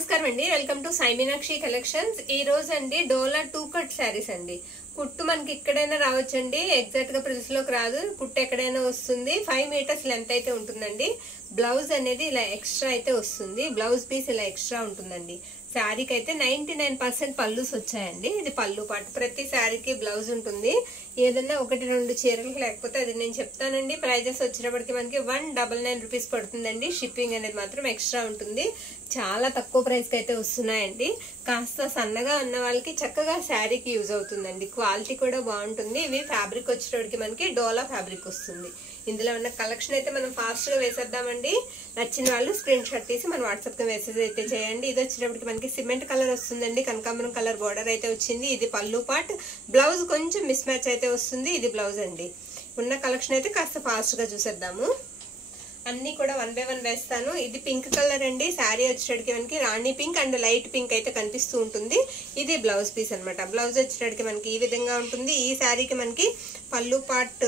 నమస్కారం అండి, welcome to Sai Meenakshi collections. ఈ రోజు అండి డోలా 2 కట్ శారీస్ అండి. కుట్టు మనకి ఎక్కడైనా రావచ్చండి, ఎగ్జాక్ట్ గా ప్రిన్స్ లోకి రాదు. కుట్టు ఎక్కడైనా వస్తుంది. 5 మీటర్స్ లెంత్ అయితే ఉంటుందండి. బ్లౌజ్ అనేది ఇలా ఎక్స్ట్రా అయితే వస్తుంది. బ్లౌజ్ పీస్ ఇలా ఎక్స్ట్రా ఉంటుందండి. శారీకి అయితే 99% పళ్ళుస్ వచ్చాయండి. ఇది పళ్ళు పాటు. ప్రతి శారీకి బ్లౌజ్ ఉంటుంది. ఏదన్నా 1-2 చీరలకు లేకపోతే అది నేను చెప్తానండి. ప్రైజెస్ వచ్చినప్పటికీ మనకి 199 రూపీస్ పడుతుందండి. షిప్పింగ్ అనేది మాత్రం ఎక్స్ట్రా ఉంటుంది. చాలా తక్కువ ప్రైస్ కి అయితే వస్తున్నాయండి. కాస్త సన్నగా ఉన్న వాళ్ళకి చక్కగా శారీకి యూజ్ అవుతుందండి. క్వాలిటీ కూడా బాగుంటుంది. ఇవి ఫ్యాబ్రిక్ వచ్చేటప్పటికి మనకి డోలా ఫ్యాబ్రిక్ వస్తుంది. ఇందులో ఉన్న కలెక్షన్ అయితే మనం ఫాస్ట్ గా వేసేద్దామండి. నచ్చిన వాళ్ళు స్క్రీన్ షాట్ తీసి మన వాట్సాప్ కి మెసేజ్ అయితే చేయండి. ఇది వచ్చేటప్పటికి మనకి సిమెంట్ కలర్ వస్తుందండి. కనకాంబరం కలర్ బోర్డర్ అయితే వచ్చింది. ఇది పళ్ళు పార్ట్. బ్లౌజ్ కొంచెం మిస్ మ్యాచ్ అయితే వస్తుంది. ఇది బ్లౌజ్ అండి. ఉన్న కలెక్షన్ అయితే కాస్త ఫాస్ట్ గా చూసేద్దాము. అన్ని కూడా 1 by 1 వేస్తాను. ఇది పింక్ కలర్ అండి. శారీ వచ్చేటప్పటికి మనకి రాణి పింక్ అండ్ లైట్ పింక్ అయితే కనిపిస్తూ ఉంటుంది. ఇది బ్లౌజ్ పీస్ అనమాట. బ్లౌజ్ వచ్చేటప్పటికి మనకి ఈ విధంగా ఉంటుంది. ఈ శారీకి మనకి పళ్ళు పార్ట్,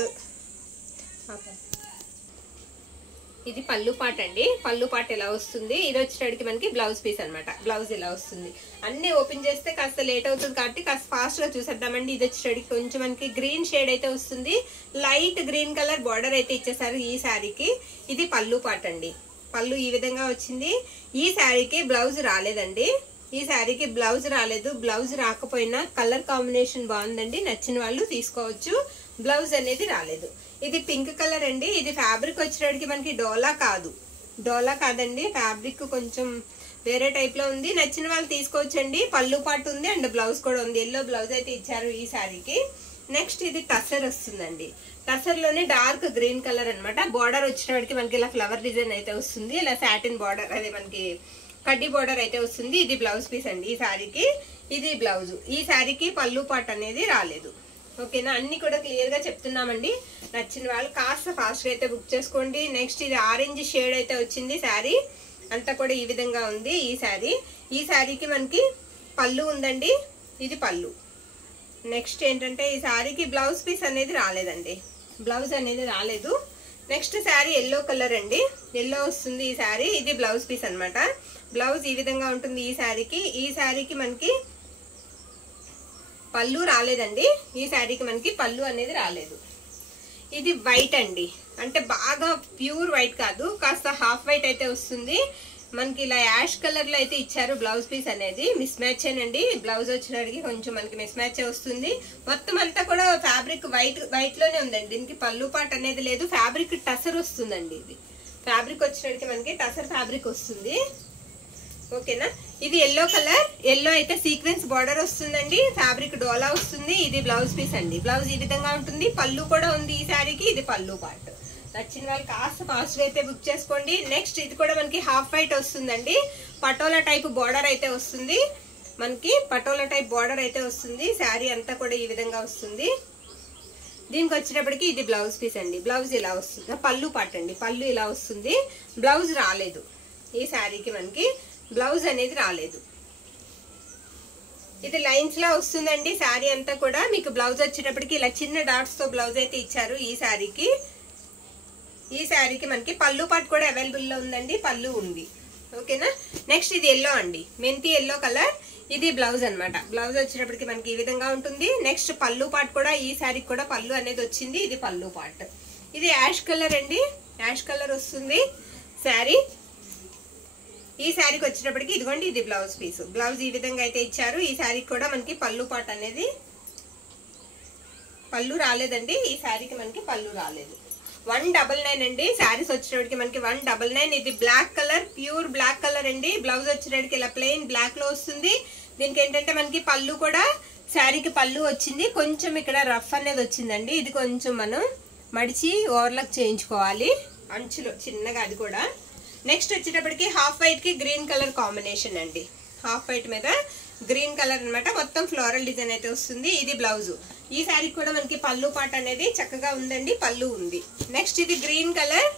ఇది పళ్ళు పార్ట్ అండి. పళ్ళు పార్ట్ ఇలా వస్తుంది. ఇది వచ్చేటప్పటికి మనకి బ్లౌజ్ పీస్ అనమాట. బ్లౌజ్ ఇలా వస్తుంది. అన్ని ఓపెన్ చేస్తే కాస్త లేట్ అవుతుంది కాబట్టి కాస్త ఫాస్ట్ గా చూసేద్దామండి. ఇది వచ్చేటప్పటికి కొంచెం మనకి గ్రీన్ షేడ్ అయితే వస్తుంది. లైట్ గ్రీన్ కలర్ బార్డర్ అయితే ఇచ్చేసారు ఈ శారీకి. ఇది పళ్ళు పార్ట్ అండి. పళ్ళు ఈ విధంగా వచ్చింది. ఈ శారీకి బ్లౌజ్ రాలేదండి. ఈ శారీకి బ్లౌజ్ రాలేదు. బ్లౌజ్ రాకపోయినా కలర్ కాంబినేషన్ బాగుందండి. నచ్చిన వాళ్ళు తీసుకోవచ్చు. బ్లౌజ్ అనేది రాలేదు. ఇది పింక్ కలర్ అండి. ఇది ఫ్యాబ్రిక్ వచ్చేటప్పటికి మనకి డోలా కాదు. డోలా కాదండి. ఫ్యాబ్రిక్ కొంచెం వేరే టైప్ లో ఉంది. నచ్చిన వాళ్ళు తీసుకోవచ్చండి. పళ్ళు పాటు ఉంది అండ్ బ్లౌజ్ కూడా ఉంది. ఎల్లో బ్లౌజ్ అయితే ఇచ్చారు ఈ శారీకి. నెక్స్ట్ ఇది టసర్ వస్తుందండి. టసర్ లోనే డార్క్ గ్రీన్ కలర్ అనమాట. బార్డర్ వచ్చేటప్పటికి మనకి ఇలా ఫ్లవర్ డిజైన్ అయితే వస్తుంది. ఇలా సాటిన్ బార్డర్, అదే మనకి కడ్డీ బార్డర్ అయితే వస్తుంది. ఇది బ్లౌజ్ పీస్ అండి ఈ శారీకి. ఇది బ్లౌజ్. ఈ శారీకి పళ్ళు పాటు అనేది రాలేదు. ఓకేనా, అన్ని కూడా క్లియర్ గా చెప్తున్నామండి. నచ్చిన వాళ్ళు కాస్త ఫాస్ట్ గా అయితే బుక్ చేసుకోండి. నెక్స్ట్ ఇది ఆరెంజ్ షేడ్ అయితే వచ్చింది. శారీ అంతా కూడా ఈ విధంగా ఉంది. ఈ శారీ, ఈ శారీకి మనకి పళ్ళు ఉందండి. ఇది పళ్ళు. నెక్స్ట్ ఏంటంటే ఈ శారీకి బ్లౌజ్ పీస్ అనేది రాలేదండి. బ్లౌజ్ అనేది రాలేదు. నెక్స్ట్ శారీ ఎల్లో కలర్ అండి. ఎల్లో వస్తుంది ఈ శారీ. ఇది బ్లౌజ్ పీస్ అనమాట. బ్లౌజ్ ఈ విధంగా ఉంటుంది ఈ శారీకి. ఈ శారీకి మనకి పళ్ళు రాలేదండి. ఈ శారీకి మనకి పళ్ళు అనేది రాలేదు. ఇది వైట్ అండి. అంటే బాగా ప్యూర్ వైట్ కాదు, కాస్త హాఫ్ వైట్ అయితే వస్తుంది. మనకి ఇలా యాష్ కలర్ లో అయితే ఇచ్చారు బ్లౌజ్ పీస్ అనేది. మిస్ మ్యాచ్ అండి. బ్లౌజ్ వచ్చినడికి కొంచెం మనకి మిస్ మ్యాచ్ వస్తుంది. మొత్తం అంతా కూడా ఫ్యాబ్రిక్ వైట్ లోనే ఉందండి. దీనికి పళ్ళు పాట్ అనేది లేదు. ఫ్యాబ్రిక్ టసర్ వస్తుందండి. ఇది ఫ్యాబ్రిక్ వచ్చినడికి మనకి టసర్ ఫ్యాబ్రిక్ వస్తుంది. ఓకేనా, ఇది ఎల్లో కలర్. ఎల్లో అయితే సీక్వెన్స్ బార్డర్ వస్తుందండి. ఫ్యాబ్రిక్ డోలా వస్తుంది. ఇది బ్లౌజ్ పీస్ అండి. బ్లౌజ్ ఈ విధంగా ఉంటుంది. పళ్ళు కూడా ఉంది ఈ శారీకి. ఇది పళ్ళు పార్ట్. నచ్చిన వాళ్ళు కాస్త ఫాస్ట్ గా అయితే బుక్ చేసుకోండి. నెక్స్ట్ ఇది కూడా మనకి హాఫ్ వైట్ వస్తుందండి. పటోలా టైప్ బార్డర్ అయితే వస్తుంది. మనకి పటోలా టైప్ బార్డర్ అయితే వస్తుంది. శారీ అంతా కూడా ఈ విధంగా వస్తుంది. దీనికి వచ్చేటప్పటికి ఇది బ్లౌజ్ పీస్ అండి. బ్లౌజ్ ఇలా వస్తుంది. పళ్ళు పార్ట్ అండి. పళ్ళు ఇలా వస్తుంది. బ్లౌజ్ రాలేదు ఈ శారీకి. మనకి బ్లౌజ్ అనేది రాలేదు. ఇది లైన్స్ లా వస్తుందండి శారీ అంతా కూడా. మీకు బ్లౌజ్ వచ్చేటప్పటికి ఇలా చిన్న డాట్స్ తో బ్లౌజ్ అయితే ఇచ్చారు ఈ శారీకి. ఈ శారీకి మనకి పళ్ళు పాటు కూడా అవైలబుల్ లో ఉందండి. పళ్ళు ఉంది. ఓకేనా, నెక్స్ట్ ఇది ఎల్లో అండి. మెంతి ఎల్లో కలర్. ఇది బ్లౌజ్ అనమాట. బ్లౌజ్ వచ్చేటప్పటికి మనకి ఈ విధంగా ఉంటుంది. నెక్స్ట్ పళ్ళు పాటు కూడా ఈ శారీకి కూడా పళ్ళు అనేది వచ్చింది. ఇది పళ్ళు పాటు. ఇది యాష్ కలర్ అండి. యాష్ కలర్ వస్తుంది శారీ. ఈ శారీకి వచ్చేటప్పటికి ఇదిగోండి ఇది బ్లౌజ్ పీస్. బ్లౌజ్ ఈ విధంగా అయితే ఇచ్చారు. ఈ శారీకి కూడా మనకి పళ్ళు పాట్ అనేది పళ్ళు రాలేదండి. ఈ శారీకి మనకి పళ్ళు రాలేదు. 199 అండి. శారీస్ వచ్చేటప్పటికి మనకి 199. ఇది black colour, pure black colour అండి. బ్లౌజ్ వచ్చేటప్పటికి ఇలా ప్లెయిన్ బ్లాక్ లో వస్తుంది. దీనికి ఏంటంటే మనకి పళ్ళు కూడా శారీకి పళ్ళు వచ్చింది. కొంచెం ఇక్కడ రఫ్ అనేది వచ్చిందండి. ఇది కొంచెం మనం మడిచి ఓవర్లాక్ చేయించుకోవాలి అంచులో చిన్నగా. అది కూడా నెక్స్ట్ వచ్చేటప్పటికి హాఫ్ వైట్ కి గ్రీన్ కలర్ కాంబినేషన్ అండి. హాఫ్ వైట్ మీద గ్రీన్ కలర్ అనమాట. మొత్తం ఫ్లోరల్ డిజైన్ అయితే వస్తుంది. ఇది బ్లౌజ్. ఈ శారీకి కూడా మనకి పళ్ళు పాట అనేది చక్కగా ఉందండి. పళ్ళు ఉంది. నెక్స్ట్ ఇది green colour,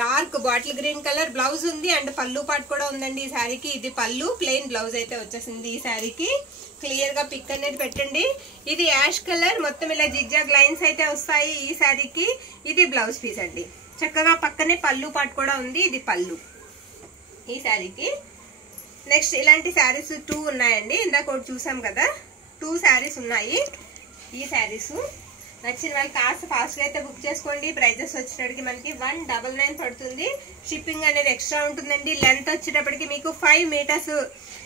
dark bottle green colour. Blouse ఉంది అండ్ పళ్ళు పాట కూడా ఉందండి ఈ శారీకి. ఇది పళ్ళు. ప్లెయిన్ బ్లౌజ్ అయితే వచ్చేసింది ఈ శారీకి. క్లియర్ గా పిక్ అనేది పెట్టండి. ఇది యాష్ కలర్. మొత్తం ఇలా జిగ్జాగ్ లైన్స్ అయితే వస్తాయి ఈ శారీకి. ఇది బ్లౌజ్ పీస్ అండి. చక్కగా పక్కనే పళ్ళు పాట కూడా ఉంది. ఇది పళ్ళు ఈ శారీకి. నెక్స్ట్ ఇలాంటి శారీస్ 2 ఉన్నాయండి. ఇందాక ఒకటి చూసాం కదా, 2 శారీస్ ఉన్నాయి. ఈ శారీస్ నచ్చిన వాళ్ళు కాస్త ఫాస్ట్గా అయితే బుక్ చేసుకోండి. ప్రైజెస్ వచ్చేటప్పటికి మనకి 199 పడుతుంది. షిప్పింగ్ అనేది ఎక్స్ట్రా ఉంటుందండి. లెంత్ వచ్చేటప్పటికి మీకు 5 మీటర్స్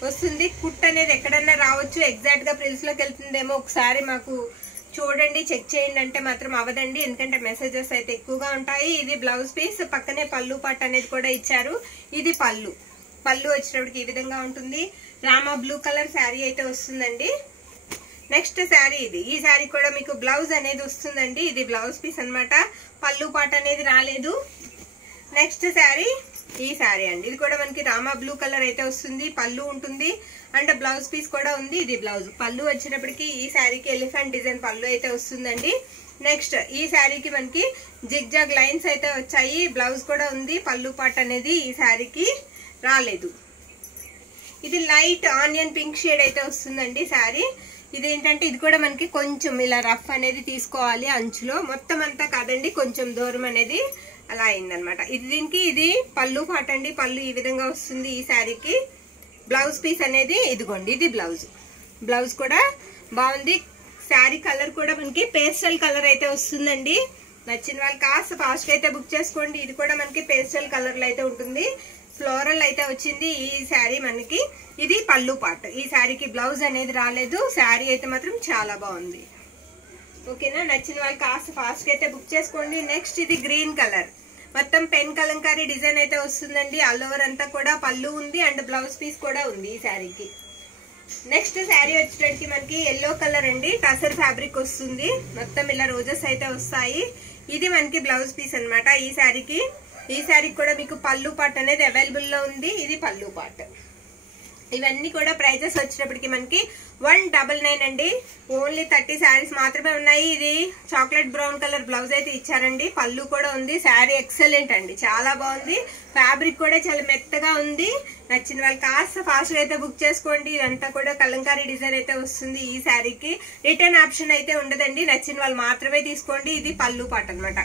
వస్తుంది. కుట్ అనేది ఎక్కడన్నా రావచ్చు, ఎగ్జాక్ట్గా ప్రిల్స్లోకి వెళ్తుందేమో. ఒకసారి మాకు చూడండి, చెక్ చేయండి అంటే మాత్రం అవ్వదండి, ఎందుకంటే మెసేజెస్ అయితే ఎక్కువగా ఉంటాయి. ఇది బ్లౌజ్ పీస్, పక్కనే పళ్ళు పాట అనేది కూడా ఇచ్చారు. ఇది పళ్ళు వచ్చేటప్పటికి ఈ విధంగా ఉంటుంది. రామా బ్లూ కలర్ శారీ అయితే వస్తుందండి. నెక్స్ట్ శారీ ఇది. ఈ శారీ కూడా మీకు బ్లౌజ్ అనేది వస్తుందండి. ఇది బ్లౌజ్ పీస్ అన్నమాట, పళ్ళు పాట అనేది రాలేదు. నెక్స్ట్ శారీ ఈ శారీ అండి. ఇది కూడా మనకి రామా బ్లూ కలర్ అయితే వస్తుంది. పళ్ళు ఉంటుంది అండ్ బ్లౌజ్ పీస్ కూడా ఉంది. ఇది బ్లౌజ్. పళ్ళు వచ్చినప్పటికి ఈ శారీకి ఎలిఫెంట్ డిజైన్ పళ్ళు అయితే వస్తుందండి. నెక్స్ట్ ఈ శారీకి మనకి జిగ్ జాగ్ లైన్స్ అయితే వచ్చాయి. బ్లౌజ్ కూడా ఉంది. పళ్ళు పాట అనేది ఈ శారీకి రాలేదు. ఇది లైట్ ఆనియన్ పింక్ షేడ్ అయితే వస్తుందండి శారీ. ఇదేంటంటే ఇది కూడా మనకి కొంచెం ఇలా రఫ్ అనేది తీసుకోవాలి అంచులో, మొత్తం అంతా కాదండి, కొంచెం దూరం అనేది అలా అయిందనమాట. ఇది పళ్ళు పాట అండి. పళ్ళు ఈ విధంగా వస్తుంది ఈ శారీకి. బ్లౌజ్ పీస్ అనేది ఇదిగోండి, ఇది బ్లౌజ్ కూడా బాగుంది. శారీ కలర్ కూడా మనకి పేస్టల్ కలర్ అయితే వస్తుందండి. నచ్చిన వాళ్ళు కాస్త ఫాస్ట్ అయితే బుక్ చేసుకోండి. ఇది కూడా మనకి పేస్టల్ కలర్ లో అయితే ఉంటుంది. ఫ్లోరల్ అయితే వచ్చింది ఈ శారీ మనకి. ఇది పళ్ళు పాట. ఈ శారీకి బ్లౌజ్ అనేది రాలేదు. శారీ అయితే మాత్రం చాలా బాగుంది. ఓకేనా, నచ్చిన వాళ్ళు కాస్త ఫాస్ట్ అయితే బుక్ చేసుకోండి. నెక్స్ట్ ఇది గ్రీన్ కలర్, మొత్తం పెన్ కలంకారీ డిజైన్ అయితే వస్తుందండి. ఆల్ ఓవర్ అంతా కూడా పళ్ళు ఉంది అండ్ బ్లౌజ్ పీస్ కూడా ఉంది ఈ శారీకి. నెక్స్ట్ శారీ వచ్చేటప్పటికి మనకి ఎల్లో కలర్ అండి. టసర్ ఫ్యాబ్రిక్ వస్తుంది. మొత్తం ఇలా రోజెస్ అయితే వస్తాయి. ఇది మనకి బ్లౌజ్ పీస్ అన్నమాట ఈ శారీకి. ఈ శారీకి కూడా మీకు పళ్ళు పాట్ అనేది అవైలబుల్ లో ఉంది. ఇది పళ్ళు పాట్. ఇవన్నీ కూడా ప్రైజెస్ వచ్చేటప్పటికి మనకి 199 అండి. ఓన్లీ 30 శారీస్ మాత్రమే ఉన్నాయి. ఇది చాక్లెట్ బ్రౌన్ కలర్ బ్లౌజ్ అయితే ఇచ్చారండి. పళ్ళు కూడా ఉంది. శారీ ఎక్సలెంట్ అండి, చాలా బాగుంది. ఫ్యాబ్రిక్ కూడా చాలా మెత్తగా ఉంది. నచ్చిన వాళ్ళు కాస్త ఫాస్ట్ గా అయితే బుక్ చేసుకోండి. ఇదంతా కూడా కలంకారీ డిజైన్ అయితే వస్తుంది ఈ శారీకి. రిటర్న్ ఆప్షన్ అయితే ఉండదండి, నచ్చిన వాళ్ళు మాత్రమే తీసుకోండి. ఇది పళ్ళు పాట అన్నమాట.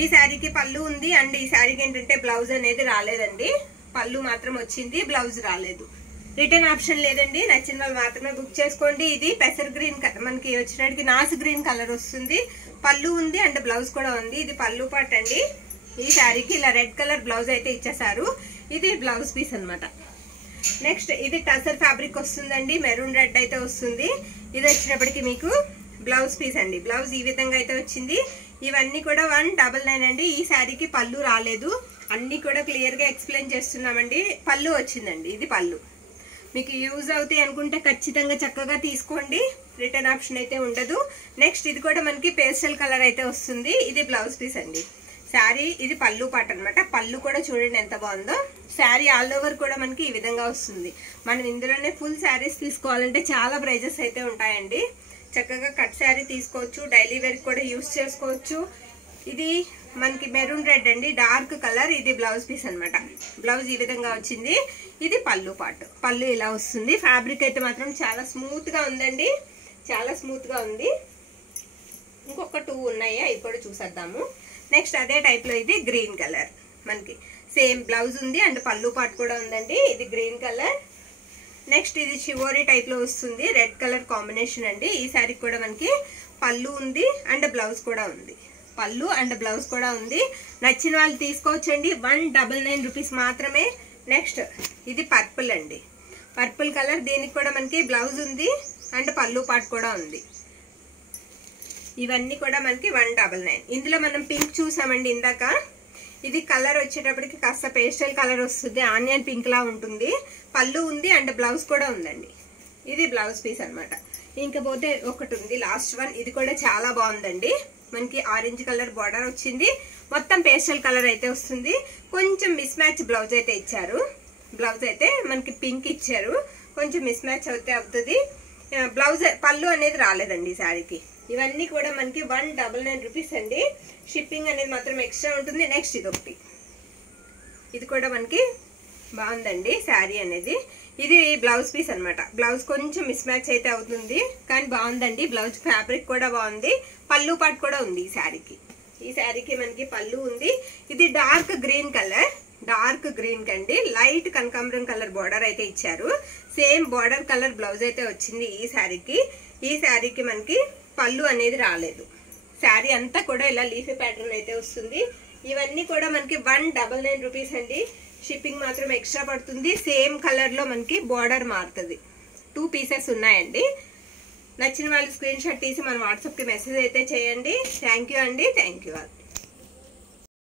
ఈ శారీకి పళ్ళు ఉంది అండ్ ఈ శారీకి ఏంటంటే బ్లౌజ్ అనేది రాలేదండి. పళ్ళు మాత్రం వచ్చింది, బ్లౌజ్ రాలేదు. రిటర్న్ ఆప్షన్ లేదండి, నచ్చిన వాళ్ళు మాత్రమే బుక్ చేసుకోండి. ఇది పెసర్ గ్రీన్ మనకి వచ్చినట్టుకి నాసు గ్రీన్ కలర్ వస్తుంది. పళ్ళు ఉంది అండ్ బ్లౌజ్ కూడా ఉంది. ఇది పళ్ళు పాట్ అండి. ఈ శారీకి ఇలా రెడ్ కలర్ బ్లౌజ్ అయితే ఇచ్చేసారు. ఇది బ్లౌజ్ పీస్ అన్నమాట. నెక్స్ట్ ఇది టసర్ ఫ్యాబ్రిక్ వస్తుందండి. మెరూన్ రెడ్ అయితే వస్తుంది. ఇది వచ్చినప్పటికి మీకు బ్లౌజ్ పీస్ అండి. బ్లౌజ్ ఈ విధంగా అయితే వచ్చింది. ఇవన్నీ కూడా 199 అండి. ఈ శారీకి పళ్ళు రాలేదు. అన్ని కూడా క్లియర్ గా ఎక్స్ప్లెయిన్ చేస్తున్నామండి. పళ్ళు వచ్చిందండి. ఇది పళ్ళు. మీకు యూజ్ అవుతాయి అనుకుంటే ఖచ్చితంగా చక్కగా తీసుకోండి. రిటర్న్ ఆప్షన్ అయితే ఉండదు. నెక్స్ట్ ఇది కూడా మనకి పేస్టల్ కలర్ అయితే వస్తుంది. ఇది బ్లౌజ్ పీస్ అండి. శారీ ఇది పళ్ళు పాట అన్నమాట. పళ్ళు కూడా చూడండి ఎంత బాగుందో. శారీ ఆల్ ఓవర్ కూడా మనకి ఈ విధంగా వస్తుంది. మనం ఇందులోనే ఫుల్ శారీస్ తీసుకోవాలంటే చాలా ప్రైజెస్ అయితే ఉంటాయండి. చక్కగా కట్ శారీ తీసుకోవచ్చు, డైలీ వేర్ కూడా యూజ్ చేసుకోవచ్చు. ఇది మనకి మెరూన్ రెడ్ అండి, డార్క్ కలర్. ఇది బ్లౌజ్ పీస్ అన్నమాట. బ్లౌజ్ ఈ విధంగా వచ్చింది. ఇది పళ్ళు పాటు. పళ్ళు ఇలా వస్తుంది. ఫ్యాబ్రిక్ అయితే మాత్రం చాలా స్మూత్ గా ఉందండి, చాలా స్మూత్ గా ఉంది. ఇంకొక 2 ఉన్నాయి, అవి కూడా చూసేద్దాము. నెక్స్ట్ అదే టైప్ లో ఇది గ్రీన్ కలర్. మనకి సేమ్ బ్లౌజ్ ఉంది అండ్ పళ్ళు పాటు కూడా ఉందండి. ఇది గ్రీన్ కలర్. నెక్స్ట్ ఇది షివోరీ టైప్ లో వస్తుంది. రెడ్ కలర్ కాంబినేషన్ అండి. ఈ శారీ కూడా మనకి పళ్ళు ఉంది అండ్ బ్లౌజ్ కూడా ఉంది. పళ్ళు అండ్ బ్లౌజ్ కూడా ఉంది. నచ్చిన వాళ్ళు తీసుకోవచ్చండి. 199 రూపీస్ మాత్రమే. నెక్స్ట్ ఇది పర్పుల్ అండి. Purple colour. దీనికి కూడా మనకి బ్లౌజ్ ఉంది అండ్ పళ్ళు పాటు కూడా ఉంది. ఇవన్నీ కూడా మనకి 199. ఇందులో మనం పింక్ చూసామండి ఇందాక. ఇది కలర్ వచ్చేటప్పటికి కాస్త పేస్టల్ కలర్ వస్తుంది. ఆనియన్ పింక్ లా ఉంటుంది. పళ్ళు ఉంది అండ్ బ్లౌజ్ కూడా ఉందండి. ఇది బ్లౌజ్ పీస్ అన్నమాట. ఇంకపోతే ఒకటి ఉంది లాస్ట్ వన్. ఇది కూడా చాలా బాగుందండి. మనకి ఆరెంజ్ కలర్ బార్డర్ వచ్చింది. మొత్తం పేస్టల్ కలర్ అయితే వస్తుంది. కొంచెం మిస్ మ్యాచ్ బ్లౌజ్ అయితే ఇచ్చారు. బ్లౌజ్ అయితే మనకి పింక్ ఇచ్చారు. కొంచెం మిస్ మ్యాచ్ అయితే అవుతుంది. బ్లౌజ్ పళ్ళు అనేది రాలేదండి శారీకి. ఇవన్నీ కూడా మనకి 199 రూపీస్ అండి. షిప్పింగ్ అనేది మాత్రం ఎక్స్ట్రా ఉంటుంది. నెక్స్ట్ ఇది ఒకటి. ఇది కూడా మనకి బాగుందండి శారీ అనేది. ఇది బ్లౌజ్ పీస్ అన్నమాట. బ్లౌజ్ కొంచెం మిస్ మ్యాచ్ అయితే అవుతుంది కానీ బాగుందండి. బ్లౌజ్ ఫ్యాబ్రిక్ కూడా బాగుంది. పళ్ళు పాటు కూడా ఉంది ఈ శారీకి. ఈ శారీకి మనకి పళ్ళు ఉంది. ఇది dark green colour. Dark green కండి లైట్ కనకాంబరం కలర్ బార్డర్ అయితే ఇచ్చారు. సేమ్ బార్డర్ కలర్ బ్లౌజ్ అయితే వచ్చింది ఈ శారీకి. ఈ శారీకి మనకి పళ్ళు అనేది రాలేదు. శారీ అంతా కూడా ఇలా లీఫీ ప్యాటర్న్ అయితే వస్తుంది. ఇవన్నీ కూడా మనకి 199 రూపీస్ అండి. షిప్పింగ్ మాత్రం ఎక్స్ట్రా పడుతుంది. సేమ్ కలర్ లో మనకి బార్డర్ మారుతుంది. 2 పీసెస్ ఉన్నాయండి. నచ్చిన వాళ్ళు స్క్రీన్ షాట్ తీసి మన వాట్సాప్ కి మెసేజ్ అయితే చేయండి. థ్యాంక్ యూ అండి. Thank you all.